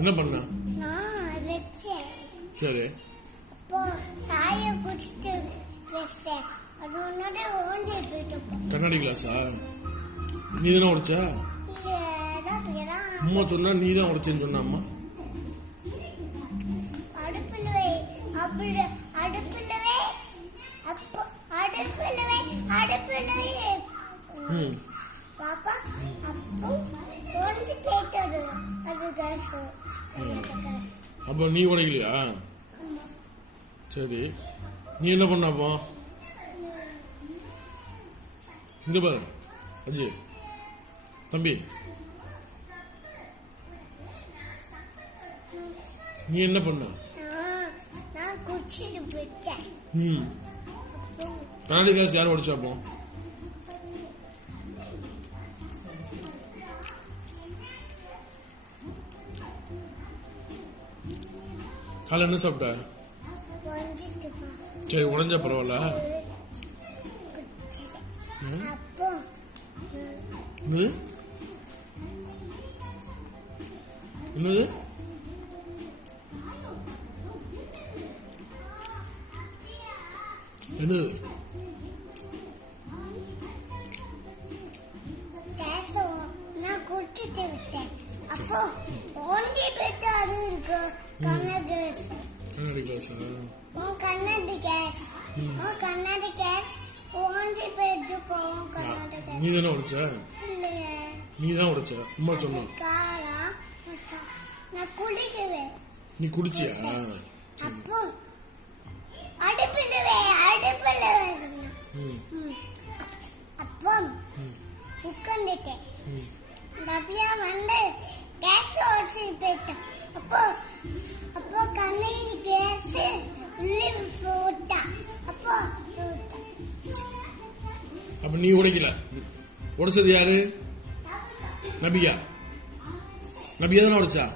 என்ன பண்ண? நான் வெச்சேன். சரி. அப்போ சாய குடிச்சிட்டு வெச்சேன். அது ஒன்னோட ஓண்டி போயிட்டு. கண்ணாடி கிளாஸா? நீ தானே உடைச்சா? அம்மா சொன்னா நீ தான் உடைச்சேன்னு சொன்ன அம்மா. அடுப்புல வை. அப்படி அடுப்புல வை. அப்போ அடுப்புல வை. அடுப்புல வை. பாப்பா அப்போ ஓண்டி போயிட்டாரு. அது கேஸ். அப்ப நீ உடைக்கலையா? சரி, நீ என்ன பண்ண? அப்போ இங்க பாரு அஜய் தம்பி, நீ என்ன பண்ண? நான் குடிச்சிட்டு போயிட்டேன். கண்ணாடி கிளாஸ் யார் உடைச்சா? அப்போ காலை என்ன சாப்பிட்ட? சரி, உடைஞ்சா பரவாயில்ல. என்னது என்னது? நான் குடிச்சிட்டு விட்டேன். அப்போ ஓண்டி போயிட்டு அது இருக்கு. கண்ணாடி கிளாஸா? கண்ணாடி கேஸ். கண்ணாடி கேஸ் ஓண்டி போயிட்டு போவோம். கண்ணாடி கேஸ் நீ தானே உடைச்ச? இல்லையே, நீ தான் உடைச்ச. அம்மா சொன்ன. நான் குடிக்கவே. நீ குடிச்சியா? அப்போ அடுப்புல வை. அடுப்புல அப்போ உட்காந்துட்டேன். டப்பியா வந்து கேஸ் ஓடிச்சு போயிட்டேன். அப்போ கண்ணாடி கேஸ் உள்ளே போட்டா. அப்ப நீ உடைக்கல. உடைச்சது யாரு? நபியா? நபியா தானே உடைச்சா?